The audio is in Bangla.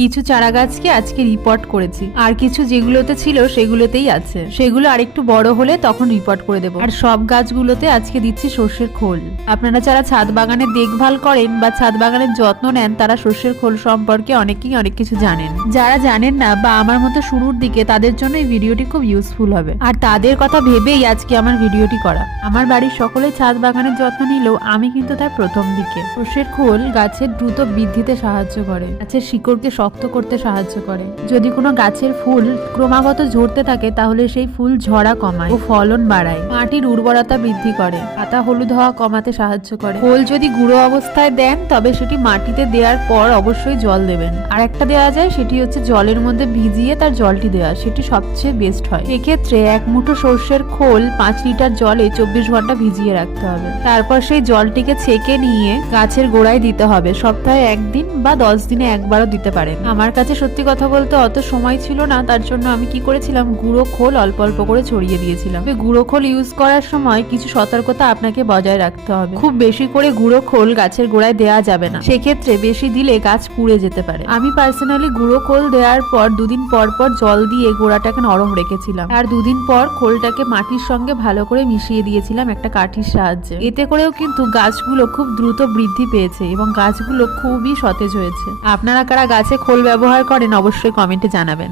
কিছু চারা গাছকে আজকে রিপোর্ট করেছি, আর কিছু যেগুলোতে ছিল সেগুলোতেই আছে, সেগুলো আরেকটু বড় হলে তখন রিপোর্ট করে দেবো। আর সব গাছগুলোতে আজকে দিচ্ছি সর্ষের খোল। আপনারা যারা ছাদ বাগানের দেখভাল করেন বা ছাদ বাগানের যত্ন নেন তারা সর্ষের খোল সম্পর্কে অনেকেই অনেক কিছু জানেন। যারা জানেন না বা আমার মতো শুরুর দিকে, তাদের জন্য এই ভিডিওটি খুব ইউজফুল হবে। আর তাদের কথা ভেবেই আজকে আমার ভিডিওটি করা। আমার বাড়ির সকলে ছাদ বাগানের যত্ন নিলেও আমি কিন্তু তার প্রথম দিকে। সর্ষের খোল গাছের দ্রুত বৃদ্ধিতে সাহায্য করে, গাছের শিকড়কে শক্ত করতে সাহায্য করে। যদি কোনো গাছের ফুল ক্রমাগত ঝরতে থাকে তাহলে সেই ফুল ঝরা কমায় ও ফলন বাড়ায়। মাটির উর্বরতা বৃদ্ধি করে, পাতা হলুদ হওয়া কমাতে সাহায্য করে। খোল যদি গুঁড়ো অবস্থায় দেন তবে সেটি মাটিতে দেওয়ার পর অবশ্যই জল দেবেন। আর একটা দেওয়া যায়, সেটি হচ্ছে জলের মধ্যে ভিজিয়ে তার জলটি দেওয়া, সেটি সবচেয়ে বেস্ট হয়। এক্ষেত্রে এক মুঠো সর্ষের খোল 5 লিটার জলে 24 ঘন্টা ভিজিয়ে রাখতে হবে। তারপর সেই জলটিকে ছেঁকে নিয়ে গাছের গোড়ায় দিতে হবে। সপ্তাহে 1 দিন বা 10 দিনে একবারও দিতে পারেন। আমার কাছে সত্যি কথা বলতে অত সময় ছিল না, তার জন্য আমি কি করেছিলাম, গুঁড়ো খোল অল্প অল্প করে ছড়িয়ে দিয়েছিলাম। গুঁড়ো খোল ইউজ করার সময় কিছু সতর্কতা আপনাকে বজায় রাখতে হবে। খুব বেশি করে গুঁড়ো খোল গাছের গোড়ায় দেওয়া যাবে না, সেক্ষেত্রে বেশি দিলে গাছ পুড়ে যেতে পারে। আমি পার্সোনালি গুঁড়ো খোল দেওয়ার পর 2 দিন পর পর জল দিয়ে গোড়াটাকে নরম রেখেছিলাম। আর 2 দিন পর খোলটাকে মাটির সঙ্গে ভালো করে মিশিয়ে দিয়েছিলাম একটা কাঠির সাহায্যে। এতে করেও কিন্তু গাছগুলো খুব দ্রুত বৃদ্ধি পেয়েছে এবং গাছগুলো খুবই সতেজ হয়েছে। আপনারা কারা গাছে খোল ব্যবহার করেন অবশ্যই কমেন্টে জানাবেন।